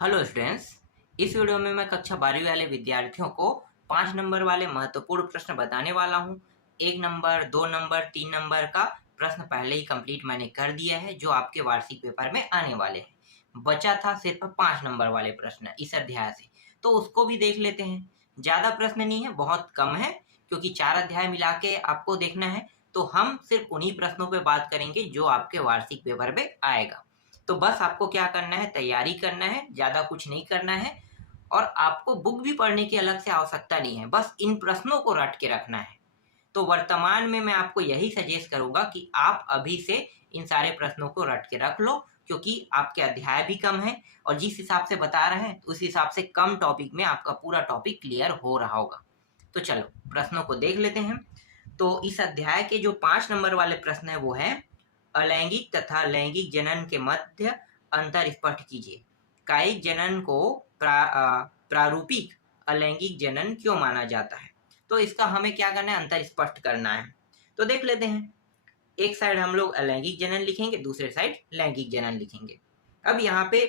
Hello students. इस video में मैं कक्षा 12वीं वाले विद्यार्थियों को 5 नंबर वाले महत्वपूर्ण प्रश्न बताने वाला हूं। 1 नंबर, 2 नंबर, 3 नंबर का प्रश्न पहले ही कंप्लीट मैंने कर दिया है, जो आपके वार्षिक पेपर में आने वाले हैं। बचा था सिर्फ 5 नंबर वाले प्रश्न इस अध्याय से, तो उसको भी देख लेते हैं। ज़्यादा प्रश्न नहीं है, बहुत कम है, क्योंकि 4 अध्याय मिला के आपको देखना है। तो हम सिर्फ उन्हीं प्रश्नों पर बात करेंगे जो आपके वार्षिक पेपर में आएगा। तो बस आपको क्या करना है, तैयारी करना है, ज़्यादा कुछ नहीं करना है। और आपको बुक भी पढ़ने की अलग से आवश्यकता नहीं है, बस इन प्रश्नों को रट के रखना है। तो वर्तमान में मैं आपको यही सजेस्ट करूंगा कि आप अभी से इन सारे प्रश्नों को रट के रख लो, क्योंकि आपके अध्याय भी कम है और जिस हिसाब से बता रहे हैं उस हिसाब से कम टॉपिक में आपका पूरा टॉपिक क्लियर हो रहा होगा। तो चलो प्रश्नों को देख लेते हैं। तो इस अध्याय के जो 5 नंबर वाले प्रश्न है वो है, अलैंगिक तथा लैंगिक जनन के मध्य अंतर स्पष्ट कीजिए। कायिक जनन को प्रारूपिक अलैंगिक जनन क्यों माना जाता है। तो इसका हमें क्या करना है, अंतर स्पष्ट करना है। तो देख लेते हैं। एक साइड हम लोग अलैंगिक जनन लिखेंगे, दूसरे साइड लैंगिक जनन लिखेंगे। अब यहाँ पे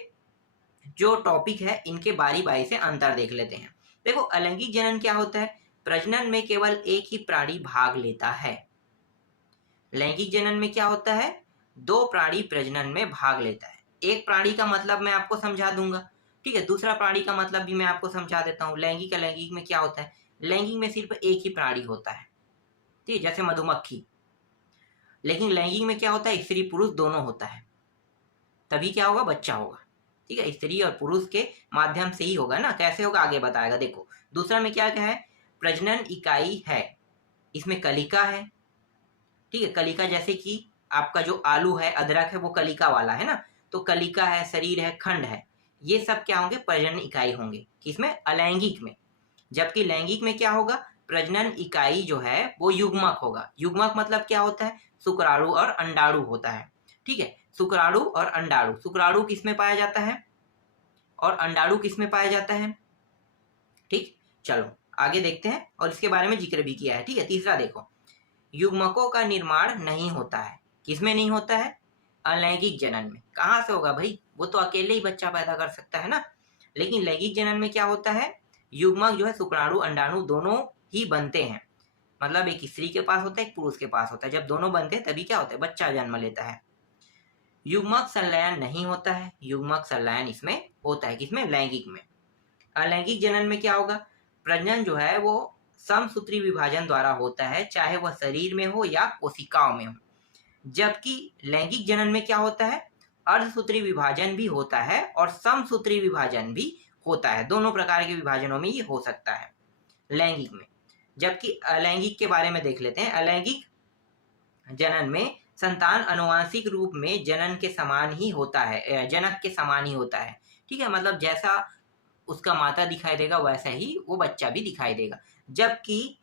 जो टॉपिक है इनके बारी बारी से अंतर देख लेते हैं। देखो, अलैंगिक जनन क्या होता है, प्रजनन में केवल एक ही प्राणी भाग लेता है। लैंगिक जनन में क्या होता है, 2 प्राणी प्रजनन में भाग लेता है। एक प्राणी का मतलब मैं आपको समझा दूंगा, ठीक है। दूसरा प्राणी का मतलब भी मैं आपको समझा देता हूँ। लैंगिक अलैंगिक में क्या होता है, लैंगिक में सिर्फ एक ही प्राणी होता है, ठीक है, जैसे मधुमक्खी। लेकिन लैंगिक में क्या होता है, स्त्री पुरुष दोनों होता है, तभी क्या होगा, बच्चा होगा, ठीक है। स्त्री और पुरुष के माध्यम से ही होगा ना, कैसे होगा आगे बताएगा। देखो, दूसरा में क्या क्या है, प्रजनन इकाई है, इसमें कलिका है, ठीक है। कलिका जैसे कि आपका जो आलू है, अदरक है, वो कलिका वाला है ना। तो कलिका है, शरीर है, खंड है, ये सब क्या होंगे, प्रजनन इकाई होंगे, किसमें, अलैंगिक में। जबकि लैंगिक में क्या होगा, प्रजनन इकाई जो है वो युग्मक होगा। युग्मक मतलब क्या होता है, शुक्राणु और अंडाणु होता है, ठीक है। शुक्राणु और अंडाणु, शुक्राणु किसमें पाया जाता है और अंडाणु किसमें पाया जाता है, ठीक। चलो आगे देखते हैं, और इसके बारे में जिक्र भी किया है, ठीक है। तीसरा देखो, युग्मकों का निर्माण नहीं होता है, किसमें नहीं होता है, अलैंगिक जनन में। कहाँ से होगा भाई, वो तो अकेले ही बच्चा पैदा कर सकता है ना। लेकिन लैंगिक जनन में क्या होता है, युग्मक जो है शुक्राणु अंडाणु दोनों ही बनते हैं। मतलब एक स्त्री के पास होता है, एक पुरुष के पास होता है। जब दोनों बनते हैं तभी क्या होता है, बच्चा जन्म लेता है। युग्मक संलयन नहीं होता है, युग्मक संलयन इसमें होता है, किसमें, लैंगिक में। अलैंगिक जनन में क्या होगा, प्रजनन जो है वो समसूत्री विभाजन द्वारा होता है, चाहे वह शरीर में हो या कोशिकाओं में हो। जबकि लैंगिक जनन में क्या होता है, अर्धसूत्री विभाजन भी होता है और समसूत्री विभाजन भी होता है। दोनों प्रकार के विभाजनों में ये हो सकता है लैंगिक में। जबकि अलैंगिक के बारे में देख लेते हैं। अलैंगिक जनन में संतान आनुवांशिक रूप में जनन के समान ही होता है, जनक के समान ही होता है, ठीक है। मतलब जैसा उसका माता दिखाई देगा वैसा ही वो बच्चा भी दिखाई देगा। जबकि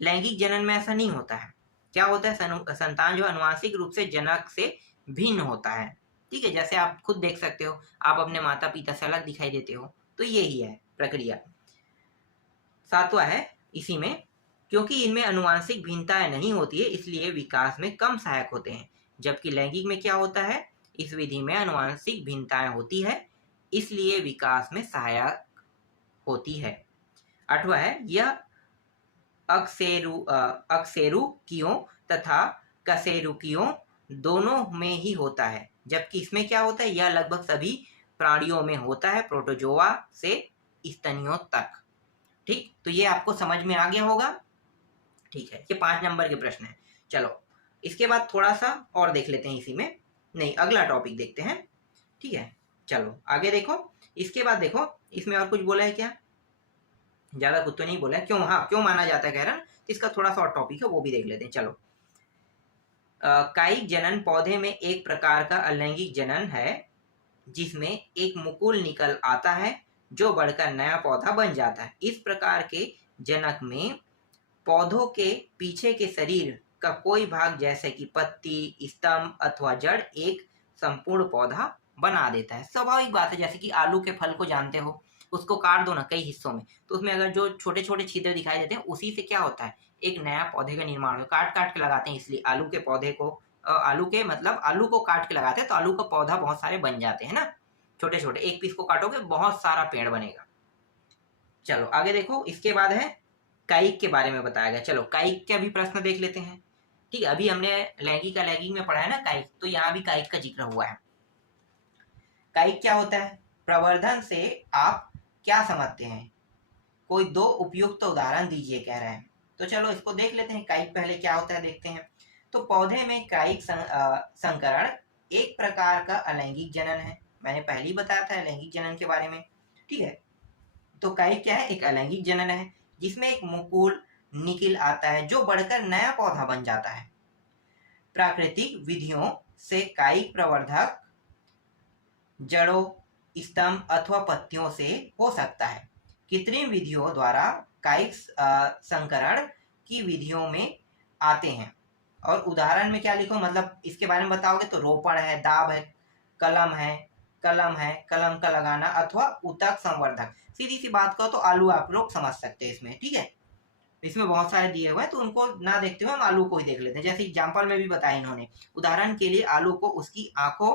लैंगिक जनन में ऐसा नहीं होता है। क्या होता है, संतान जो आनुवांशिक रूप से जनक से भिन्न होता है, ठीक है। जैसे आप खुद देख सकते हो, आप अपने माता पिता से अलग दिखाई देते हो, तो यही है प्रक्रिया। सातवां है इसी में, क्योंकि इनमें आनुवांशिक भिन्नताएं नहीं होती है इसलिए विकास में कम सहायक होते हैं। जबकि लैंगिक में क्या होता है, इस विधि में आनुवांशिक भिन्नताएं होती है इसलिए विकास में सहायक होती है। आठवां है, यह अकशेरुकियों तथा कशेरुकियों दोनों में ही होता है। जबकि इसमें क्या होता है, यह लगभग सभी प्राणियों में होता है, प्रोटोजोआ से स्तनियों तक, ठीक। तो ये आपको समझ में आ गया होगा, ठीक है। ये 5 नंबर के प्रश्न है। चलो इसके बाद थोड़ा सा और देख लेते हैं इसी में, नहीं अगला टॉपिक देखते हैं, ठीक है। चलो आगे देखो। इसके बाद देखो, इसमें और कुछ बोला है क्या, ज्यादा कुछ तो नहीं बोला है। क्यों, हाँ, क्यों माना जाता है कह रहा ना, तो इसका थोड़ा सा और टॉपिक है, वो भी देख लेते हैं। चलो, कायिक जनन पौधे में एक प्रकार का अलैंगिक जनन है जिसमें एक मुकुल निकल आता है जो बढ़कर नया पौधा बन जाता है। इस प्रकार के जनक में पौधों के पीछे के शरीर का कोई भाग जैसे कि पत्ती, स्तंभ अथवा जड़ एक संपूर्ण पौधा बना देता है। स्वाभाविक बात है, जैसे कि आलू के फल को जानते हो, उसको काट दो ना कई हिस्सों में, तो उसमें अगर जो छोटे छोटे छिद्र दिखाई देते हैं उसी से क्या होता है, एक नया पौधे का निर्माण हो। काट काट के लगाते हैं, इसलिए आलू के पौधे को आलू के मतलब आलू को काट के लगाते हैं तो आलू का पौधा बहुत सारे बन जाते हैं ना, छोटे छोटे, एक पीस को काटोगे बहुत सारा पेड़ बनेगा। चलो आगे देखो, इसके बाद है काइक के बारे में बताया गया। चलो काइक का भी प्रश्न देख लेते हैं। ठीक है, अभी हमने लैंगिक में पढ़ा है ना काइक, तो यहाँ भी काइक का जिक्र हुआ है। काइक क्या होता है? प्रवर्धन से आप क्या समझते हैं? कोई दो उपयुक्त उदाहरण दीजिए कह रहे हैं। तो चलो इसको देख लेते हैं, काइक पहले क्या होता है देखते हैं। तो पौधे में काइक संकरण एक प्रकार का अलैंगिक जनन है। मैंने पहले ही बताया था अलैंगिक जनन के बारे में। ठीक है, तो काइक क्या है? एक अलैंगिक जनन है जिसमें एक मुकुल निकल आता है जो बढ़कर नया पौधा बन जाता है। प्राकृतिक विधियों से काइक प्रवर्धक जड़ों, स्तंभ अथवा पत्तियों से हो सकता है। कृत्रिम विधियों द्वारा काइक संकरण की विधियों में आते हैं। और उदाहरण में क्या लिखो, मतलब इसके बारे में बताओगे तो रोपण है, दाब है, कलम का लगाना अथवा उतक संवर्धक। सीधी सी बात कहो तो आलू आप लोग समझ सकते हैं इसमें। ठीक है, इसमें बहुत सारे दिए हुए हैं तो उनको ना देखते हुए हम आलू को ही देख लेते हैं। जैसे एग्जाम्पल में भी बताया इन्होंने, उदाहरण के लिए आलू को उसकी आंखों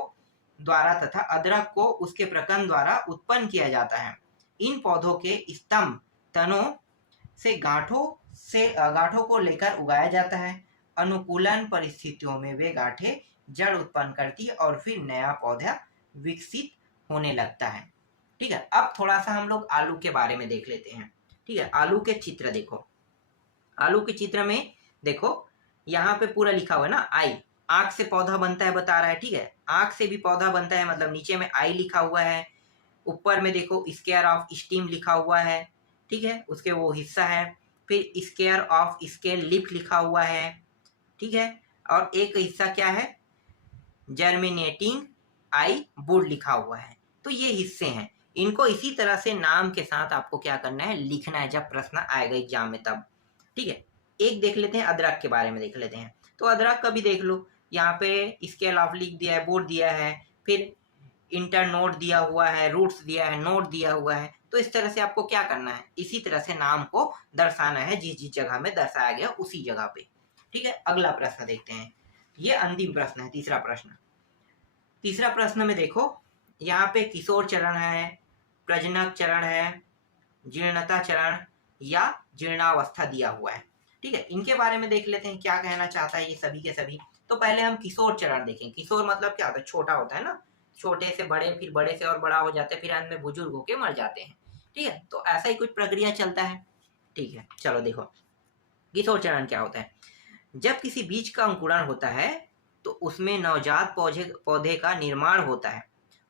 द्वारा तथा अदरक को उसके प्रकंद द्वारा उत्पन्न किया जाता है। इन पौधों के स्तंभ तनों से गांठों को लेकर उगाया जाता है। अनुकूलन परिस्थितियों में वे गांठें जड़ उत्पन्न करती है और फिर नया पौधा विकसित होने लगता है। ठीक है, अब थोड़ा सा हम लोग आलू के बारे में देख लेते हैं। ठीक है, आलू के चित्र देखो। आलू के चित्र में देखो यहाँ पे पूरा लिखा हुआ है ना, आई, आंख से पौधा बनता है बता रहा है। ठीक है, आंख से भी पौधा बनता है, मतलब नीचे में आई लिखा हुआ है, ऊपर में देखो स्केयर ऑफ स्टीम लिखा हुआ है। ठीक है, उसके वो हिस्सा है, फिर स्केयर ऑफ स्केल लिप लिखा हुआ है। ठीक है, और एक हिस्सा क्या है, जर्मिनेटिंग आई वुड लिखा हुआ है। तो ये हिस्से हैं, इनको इसी तरह से नाम के साथ आपको क्या करना है, लिखना है जब प्रश्न आएगा एग्जाम में तब। ठीक है, एक देख लेते हैं अदरक के बारे में देख लेते हैं। तो अदरक का भी देख लो, यहाँ पे स्केल ऑफ लिख दिया है, बोर्ड दिया है, फिर इंटर नोट दिया हुआ है, रूट्स दिया है, नोट दिया हुआ है। तो इस तरह से आपको क्या करना है, इसी तरह से नाम को दर्शाना है, जिस जिस जगह में दर्शाया गया उसी जगह पे। ठीक है, अगला प्रश्न देखते हैं। ये अंतिम प्रश्न है, तीसरा प्रश्न। तीसरा प्रश्न में देखो, यहाँ पे किशोर चरण है, प्रजनक चरण है, जीर्णता चरण या जीर्णावस्था दिया हुआ है। ठीक है, इनके बारे में देख लेते हैं क्या कहना चाहता है ये सभी के सभी। तो पहले हम किशोर चरण देखें। किशोर मतलब क्या होता है, छोटा होता है ना, छोटे से बड़े, फिर बड़े से और बड़ा हो जाते हैं, फिर अंत में बुजुर्ग होके मर जाते हैं। ठीक है, तो ऐसा ही कुछ प्रक्रिया चलता है। ठीक है, चलो देखो किशोर चरण क्या होता है। जब किसी बीज का अंकुरण होता है तो उसमें नवजात पौधे का निर्माण होता है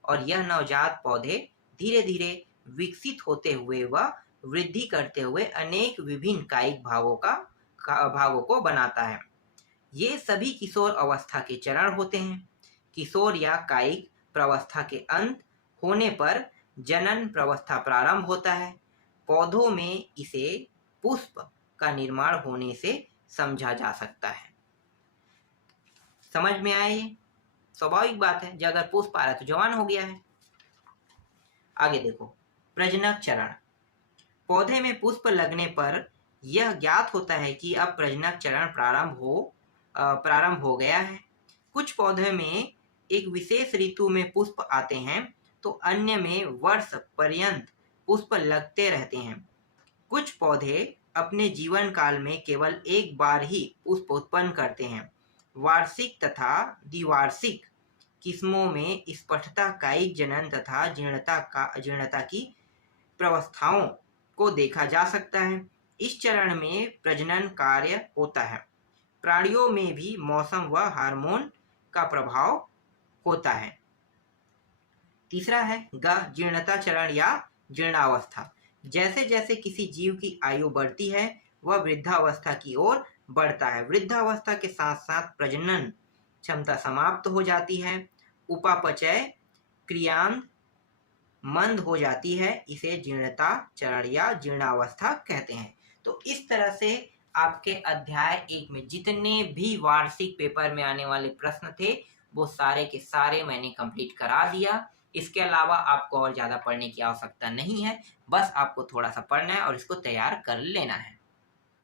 और यह नवजात पौधे धीरे धीरे विकसित होते हुए व वृद्धि करते हुए अनेक विभिन्न कायिक भागों को बनाता है। ये सभी किशोर अवस्था के चरण होते हैं। किशोर या कायिक प्रावस्था के अंत होने पर जनन प्रावस्था प्रारंभ होता है। पौधों में इसे पुष्प का निर्माण होने से समझा जा सकता है। समझ में आया? ये स्वाभाविक बात है, जब अगर पुष्प आ रहा है तो जवान हो गया है। आगे देखो, प्रजनक चरण। पौधे में पुष्प लगने पर यह ज्ञात होता है कि अब प्रजनक चरण प्रारंभ हो गया है। कुछ पौधे में एक विशेष ऋतु में पुष्प आते हैं तो अन्य में वर्ष पर्यंत पुष्प लगते रहते हैं। कुछ पौधे अपने जीवन काल में केवल एक बार ही पुष्प उत्पन्न करते हैं। वार्षिक तथा द्विवार्षिक किस्मों में स्पष्टता कायिक जनन तथा जीर्णता की प्रावस्थाओं को देखा जा सकता है। इस चरण में प्रजनन कार्य होता है। प्राणियों में भी मौसम व हार्मोन का प्रभाव होता है। तीसरा है जीर्णता चरण या जीर्णावस्था। जैसे जैसे किसी जीव की आयु बढ़ती है वह वृद्धावस्था की ओर बढ़ता है। वृद्धावस्था के साथ साथ प्रजनन क्षमता समाप्त हो जाती है, उपापचय क्रियांद मंद हो जाती है। इसे जीर्णता चरण या जीर्णावस्था कहते हैं। तो इस तरह से आपके अध्याय 1 में जितने भी वार्षिक पेपर में आने वाले प्रश्न थे वो सारे के सारे मैंने कंप्लीट करा दिया। इसके अलावा आपको और ज़्यादा पढ़ने की आवश्यकता नहीं है, बस आपको थोड़ा सा पढ़ना है और इसको तैयार कर लेना है।